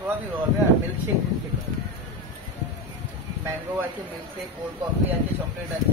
थोड़ा भी হবে আর মিল্ক শেক ম্যাঙ্গো আছে মিল্ক শেক কোল্ড কফি আছে চকলেট আছে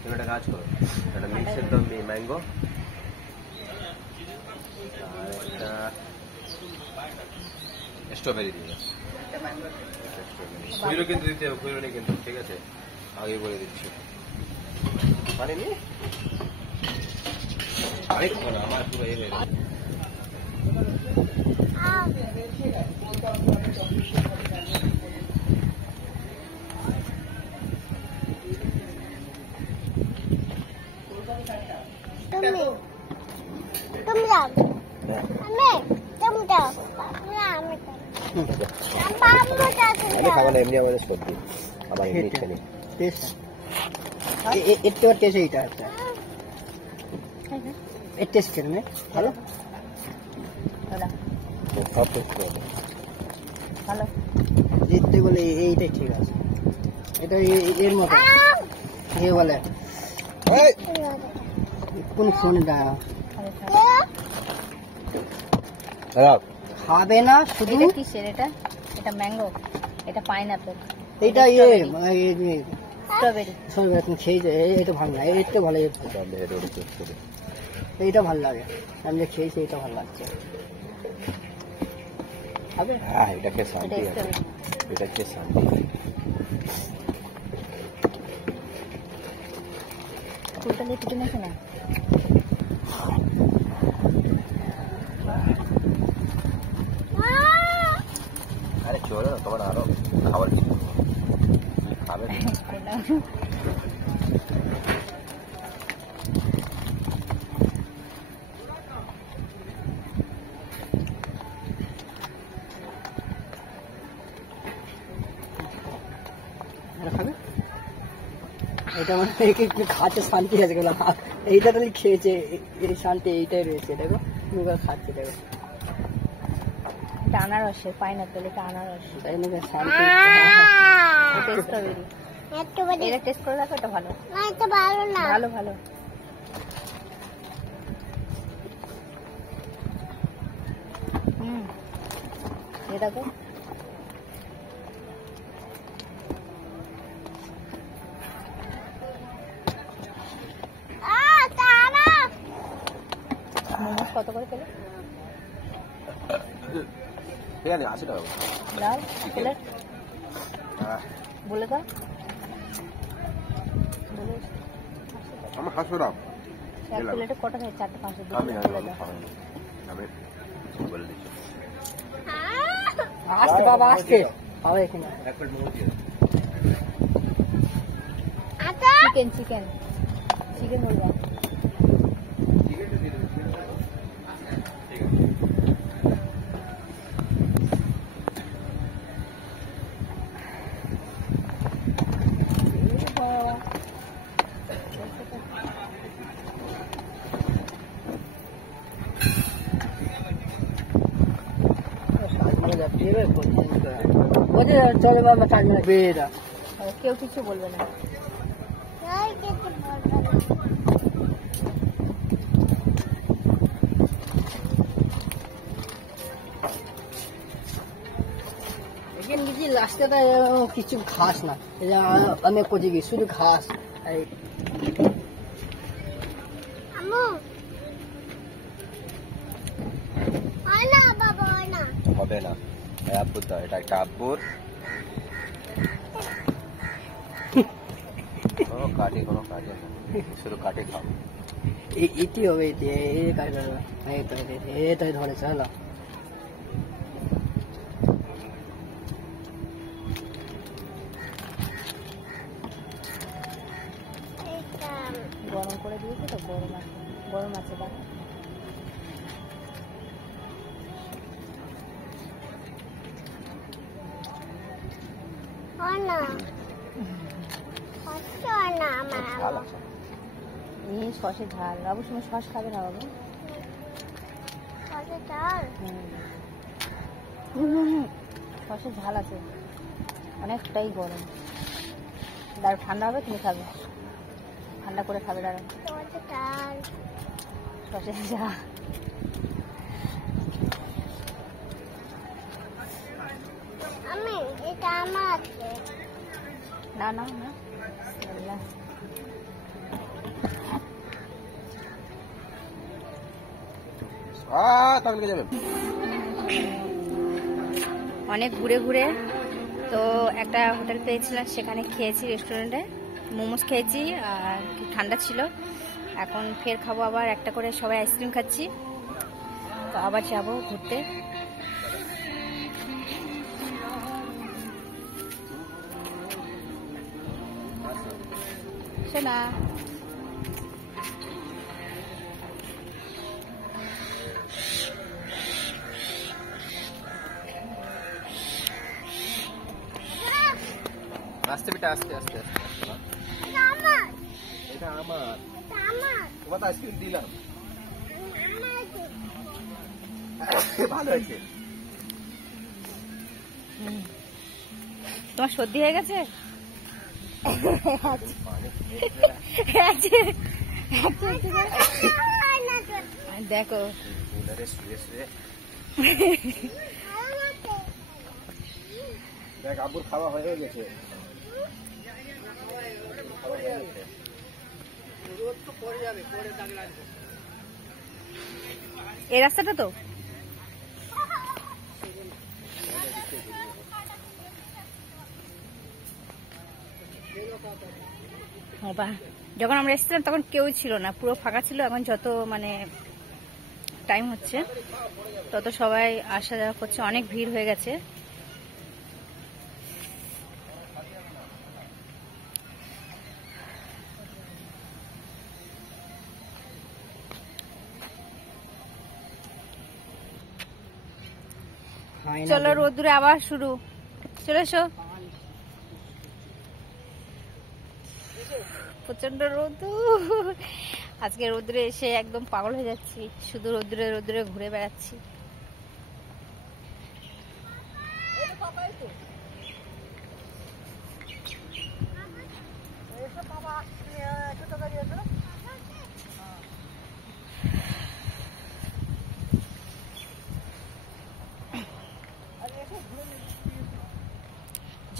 তুমি একটা কাজ করো একটা মিল্ক শেক দাও ম্যাঙ্গো আর একটা স্ট্রবেরি দিও খুইরো কিন্তু দিতে হবে খুইরো নেই কিন্তু ঠিক আছে আগে বলে দিচ্ছি মানে নি আরেক বলা আমার পুরো এই রে तुम जाओ हमें तुम जाओ আমি খাবো না এমনি আমাদের সত্যি আবার এমনি ইচ্ছে নেই একটু টেস্ট এইটা আছে এই টেস্ট করবে ভালো ভালো সব টেস্ট করবে ভালো জিততে বলে এইটাই ঠিক আছে এটা এর মতো এ বলে কোন ফোনে দাও খাবে না শুধু এটা কিসের এটা এটা ম্যাঙ্গো এটা পাইনাপল এটা স্ট্রবেরি সব খেয়ে যায় এটা ভালো লাগে এটা ভালো এইটা ভালো লাগে আমি যে খেয়েছি এটা ভালো লাগছে খাবে হ্যাঁ এটা খেয়ে শান্তি আছে এটা খেয়ে শান্তি ফুলটা দিয়ে কেটে নিয়েছে না আরে চলো না তোমার আরো খাবার খাবে খাবে এটা মানে একটু খাচ্ছে শান্তি আছে গেল এইটা তুমি খেয়েছে এই শান্তি এইটাই রয়েছে দেখো মুখে খাচ্ছে দেখো এটা আনারসের পাইনাপল এটা আনারস তাই না শান্তি এটা স্ট্রবেরি এটা টেস্ট করে দেখো এটা ভালো না এটা ভালো না ভালো ভালো ये देखो মোমোস কত করে পেলে ঠিক আছে 80 টাকা দাও প্লেট বলে দাও বলে আমার 500 টাকা এক প্লেটে কত হয় 4 5 আমি বলে দিচ্ছি আস্তে বাবা আস্তে আও এখানে এক প্লেট মোমো দিয়ে চিকেন চিকেন চিকেন বলবা চলে বাবা টাইম বেরা কেউ কিছু বলবে না নিজে রাস্তাটা কিছু ঘাস না আমি কোথায় গিয়ে শুধু ঘাস হবে না আব্বুর দাও এটা একটা আব্বুর কোনো কাজে শুধু কাটে খাও ইটি হবে ইটি এই কাজ এইটাই ধরেছে হলো গরম করে দিয়েছে তো গরম আছে দেখো এই সসে ঝাল বাবু সময় সস খাবে না বাবু চাল সসের ঝাল আছে, অনেকটাই গরম। দাঁড়া, ঠান্ডা হবে, তুমি খাবে, ঠান্ডা করে খাবে। দাঁড়া, টমেটো চাল সসের ঝাল। আমি এটা আমার আছে না না না, বিসমিল্লাহ। কালকে যাবে। অনেক ঘুরে ঘুরে তো একটা হোটেল পেয়েছিলাম, সেখানে খেয়েছি, রেস্টুরেন্টে মোমোস খেয়েছি আর ঠান্ডা ছিল। এখন ফের খাবো আবার একটা করে, সবাই আইসক্রিম খাচ্ছি। তো আবার যাবো ঘুরতে। শোনা, আস্তে বেটা, আস্তে আস্তে আস্তে। এটা আমার এটা আমার, এটা আমার তোমার তো আইসক্রিম দিলাম। আমার আছে। ভালো আছে। তোমার সর্দি হয়ে গেছে? দেখো দেখ আব্বুর খাওয়া হয়ে গেছে। এই রাস্তাটা তো যখন আমরা এসেছিলাম তখন কেউ ছিল না, পুরো ফাঁকা ছিল। এখন যত মানে টাইম হচ্ছে তত সবাই আসা যাওয়া করছে, অনেক ভিড় হয়ে গেছে। চলো, রোদ্দুরে আবার শুরু। চলে এসো, প্রচন্ড রোদ্দুর। আজকে রোদ্দুরে এসে একদম পাগল হয়ে যাচ্ছি, শুধু রোদ্দুরে রোদ্দুরে ঘুরে বেড়াচ্ছি।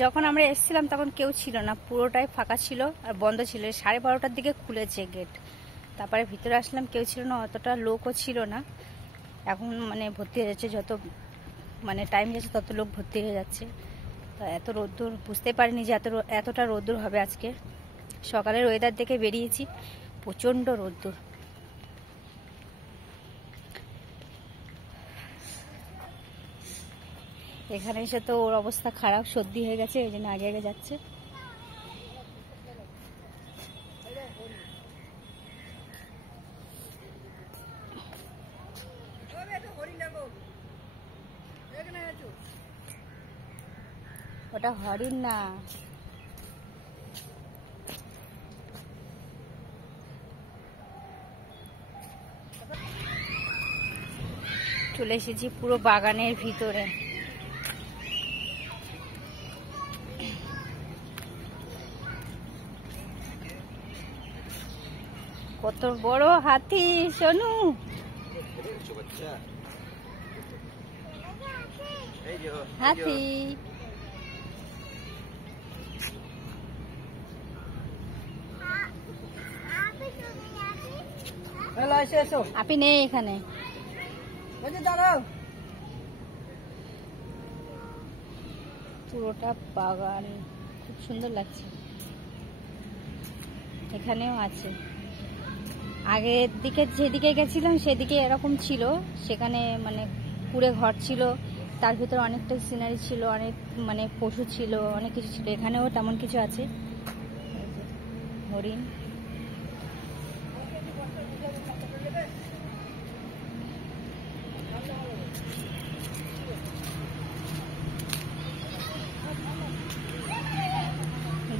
যখন আমরা এসেছিলাম তখন কেউ ছিল না, পুরোটাই ফাঁকা ছিল আর বন্ধ ছিল। 12:30টার দিকে খুলেছে গেট, তারপরে ভিতরে আসলাম, কেউ ছিল না, অতটা লোকও ছিল না। এখন মানে ভর্তি হয়ে যাচ্ছে, যত মানে টাইম যাচ্ছে তত লোক ভর্তি হয়ে যাচ্ছে। তো এত রোদ্দুর বুঝতে পারিনি যে এতটা রোদ্দুর হবে আজকে। সকালের ওয়েদার দেখে বেরিয়েছি, প্রচণ্ড রোদ্দুর। এখানে এসে তো ওর অবস্থা খারাপ, সর্দি হয়ে গেছে, এই জন্য আগে আগে যাচ্ছে। ওটা হরিণ না, চলে এসেছি পুরো বাগানের ভিতরে। কত বড় হাতি সোনু, হাতি। আপনি নেই এখানে, দাঁড়াও। পুরোটা বাগান খুব সুন্দর লাগছে। এখানেও আছে, আগের দিকে যেদিকে গেছিলাম সেদিকে এরকম ছিল, সেখানে মানে কুড়ে ঘর ছিল, তার ভিতরে অনেকটা সিনারি ছিল, অনেক মানে পশু ছিল, অনেক কিছু ছিল। এখানেও তেমন কিছু আছে, হরিণ।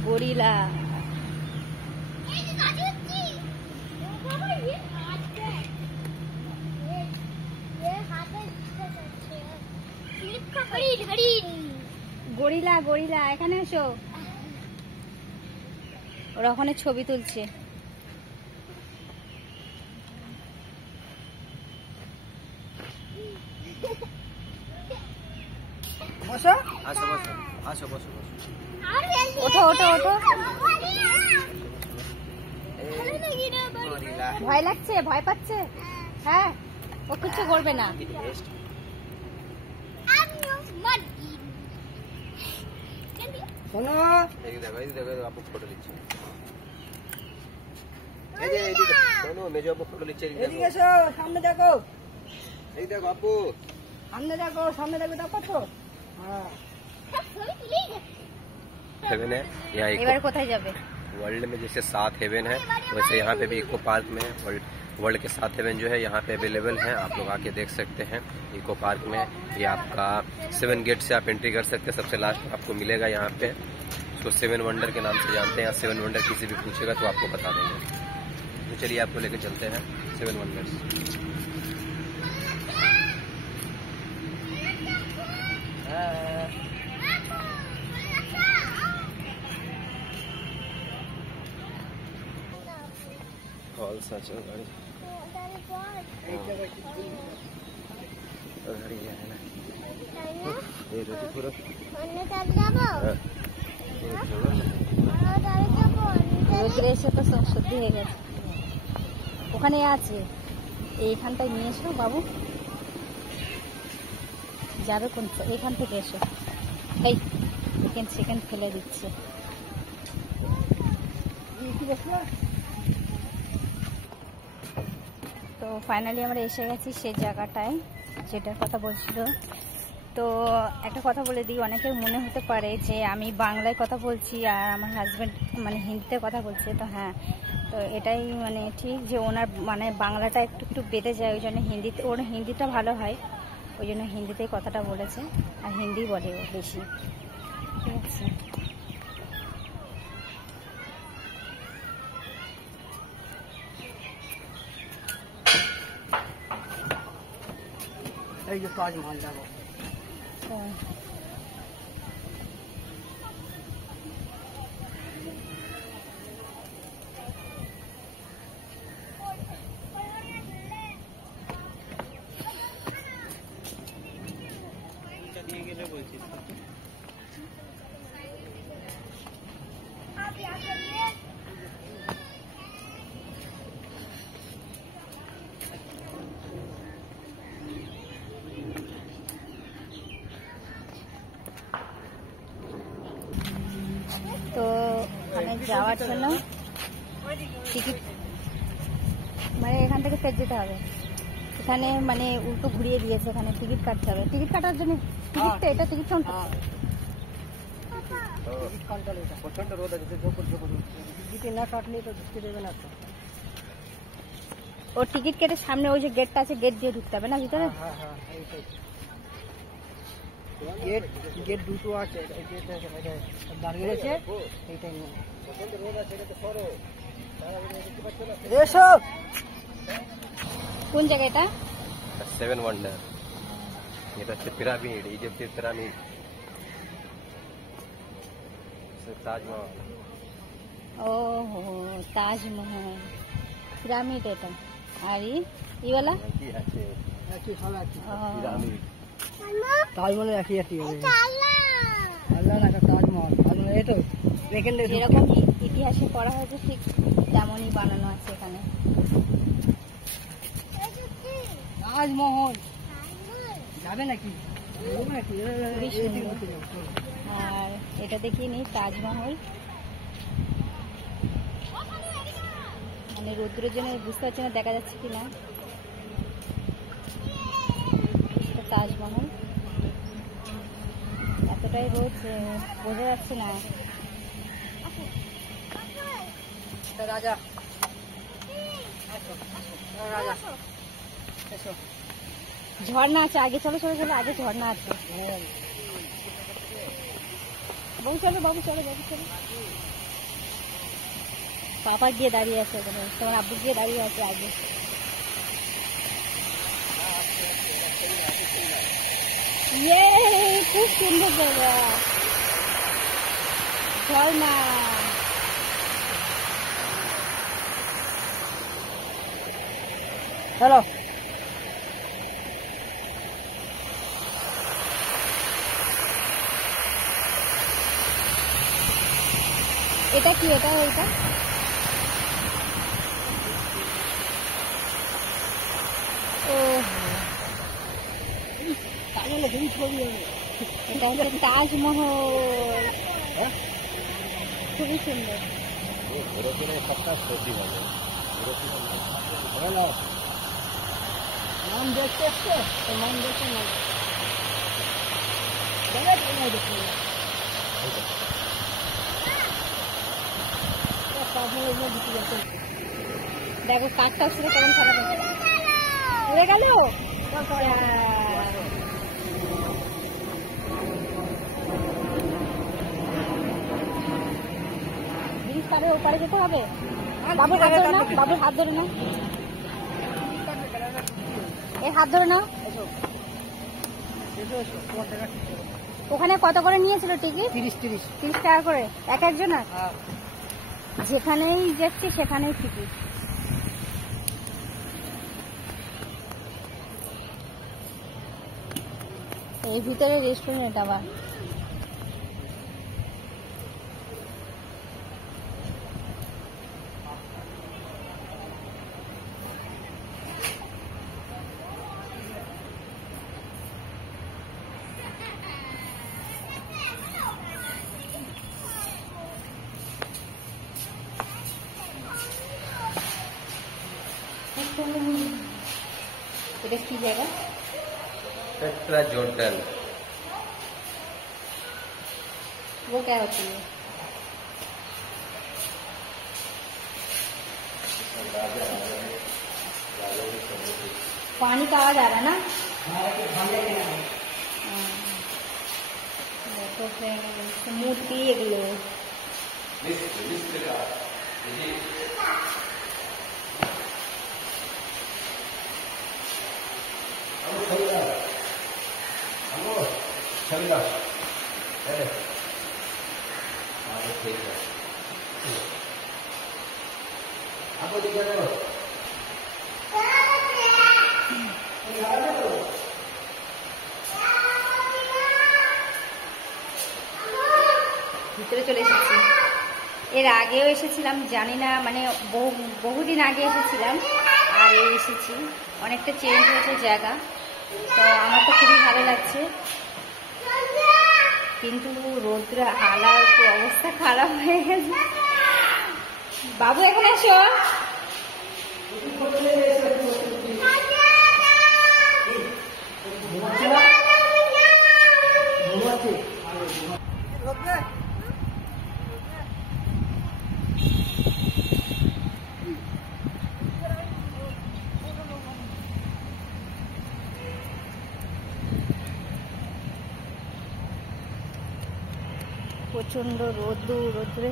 গরিলা, হাতে গরিলা গরিলা এখানে এসো, ওরা ওখানে ছবি তুলছে। বসো। আসো বসো, আসো বসো বসো। ওঠো ওঠো ওঠো। ভয় লাগছে, ভয় পাচ্ছে? হ্যাঁ, ও কিছু করবে না। শোনো, এই দেখো এই দেখো আপু ফটো দিচ্ছে। এই যে এইদিকে শোনো, মেজো আপু ফটো দিচ্ছে। এই এদিকে দেখো, এসো, সামনে দেখো, এই দেখো আপু। সামনে দেখো, সামনে দেখো, দেখো তো। হ্যাঁ, हेवन है यहाँ এবার इको কোথায় যাবে? वर्ल्ड में जैसे 7 हेवन है वैसे यहाँ पे भी इको पार्क में वर्ल्ड के 7 हेवन जो है यहाँ पे अवेलेबल हैं। आप लोग आके देख सकते हैं इको पार्क में। ये आपका 7 गेट से आप एंट्री कर सकते हैं। सबसे लास्ट आपको मिलेगा यहाँ पे, उसको 7 वंडर के नाम से जानते हैं। 7 वंडर किसी भी पूछेगा तो आपको बता देंगे। तो चलिए आपको लेके चलते हैं 7 वंडर्स। कौन सा चल गाड़ी गाड़ी है ना ये रोटी पूरा রোদ্রে এসে তো সব সর্দি হয়ে গেছে। ওখানে আছে, এইখানটায় নিয়ে এসো বাবু। যাবে কোন, এইখান থেকে এসো। এই সেকেন্ড সেকেন্ড ফেলে দিচ্ছে। তো ফাইনালি আমরা এসে গেছি সেই জায়গাটায় যেটার কথা বলছিল। তো একটা কথা বলে দিই, অনেকের মনে হতে পারে যে আমি বাংলায় কথা বলছি আর আমার হাজব্যান্ড মানে হিন্দিতে কথা বলছে। তো হ্যাঁ, তো এটাই মানে ঠিক যে ওনার মানে বাংলাটা একটু একটু বেঁধে যায়, ওই জন্য হিন্দিতে, ওর হিন্দিটা ভালো হয়, ওই জন্য হিন্দিতেই কথাটা বলেছে। আর হিন্দি বলে ও বেশি, ঠিক আছে। এই যে তাজমহল যাবো। তো তো ওখানে যাওয়ার জন্য টিকিট মানে এখান থেকে ফের যেতে হবে। এখানে মানে উল্টো ঘুরিয়ে দিয়েছে, এখানে টিকিট কাটতে হবে। টিকিট কাটার জন্য টিকিটটা, এটা টিকিট কাউন্টার। টিকিট কাউন্টার এটা। प्रचंड रोड है जैसे টিকিট না কাটলে তো ঢুকতে দেবে না তো। ও টিকিট কেটে সামনে ওই যে গেটটা আছে, গেট দিয়ে ঢুকতে হবে না ভিতরে। হ্যাঁ হ্যাঁ, এইটাই। গেট গেট দুটো আছে, এই গেট দাঁড়িয়ে রয়েছে, এইটাই নিয়ে। এসো। কোন জায়গা এটা? 7 वंडर এটা হচ্ছে পিরামিড, ইজিপ্টের পিরামিড, তাজমহল। ও হো, তাজমহল, পিরামিড এটা। আর ইওয়ালা কি আছে একই সব একই। পিরামিড। তাজমহল একই একই হবে। আল্লাহ না তাজমহল, তাজমহল এই তো এখান থেকে যেরকম ইতিহাসে পড়া হয়েছে ঠিক তেমনই বানানো আছে এখানে। তাজমহল যাবে নাকি? খুবই সুন্দর। আর এটা দেখিয়ে নিই তাজমহল। মানে রৌদ্রের জন্য বুঝতে পারছি না দেখা যাচ্ছে কি না। এটা তাজমহল, এতটাই রোদ যে বোঝা যাচ্ছে না। রাজা রাজা এসো। ঝর্ণা আছে আগে, চলো চলো চলো, আগে ঝর্ণা আছে। বাবু চলো, বাবু চলো, বাবু চলো। পাপা গিয়ে দাঁড়িয়ে আছে ওখানে, তোমার আব্বু গিয়ে দাঁড়িয়ে আছে আগে। ইয়ে খুব সুন্দর জায়গা, ঝর্ণা। চলো এটা কি? এটা ওইটা ও, তাহলে তুমি ছবি হবে। এটা হচ্ছে তাজমহল, খুবই সুন্দর। নাম দেখতে এসছে, নাম দেখতে না দেখো কাঠটা ছিল কেমন খারাপ উড়ে গেল। ব্রিজ পারে ওপারে যেতে হবে। বাবুর হাত ধরে নাও, বাবুর হাত ধরে নাও, এর হাত ধরে নাও। ওখানে কত করে নিয়েছিল টিকিট? 30 টাকা করে এক একজনের। যেখানেই যাচ্ছি সেখানেই টিকিট। এই ভিতরে রেস্টুরেন্ট আবার। এটা কি জায়গা? Petra Jordan. वो क्या होती है? पानी का आवाज आ रहा है ना? দেখো মূর্তি এগুলো। ভিতরে চলে এসেছি। এর আগেও এসেছিলাম, জানি না মানে বহুদিন আগে এসেছিলাম আর এসেছি। অনেকটা চেঞ্জ হয়েছে জায়গা, তো আমার তো খুবই ভালো লাগছে। কিন্তু রোদ্র হালার অবস্থা খারাপ হয়ে গেছে। বাবু এখন এসো। প্রচন্ড রোদ্রে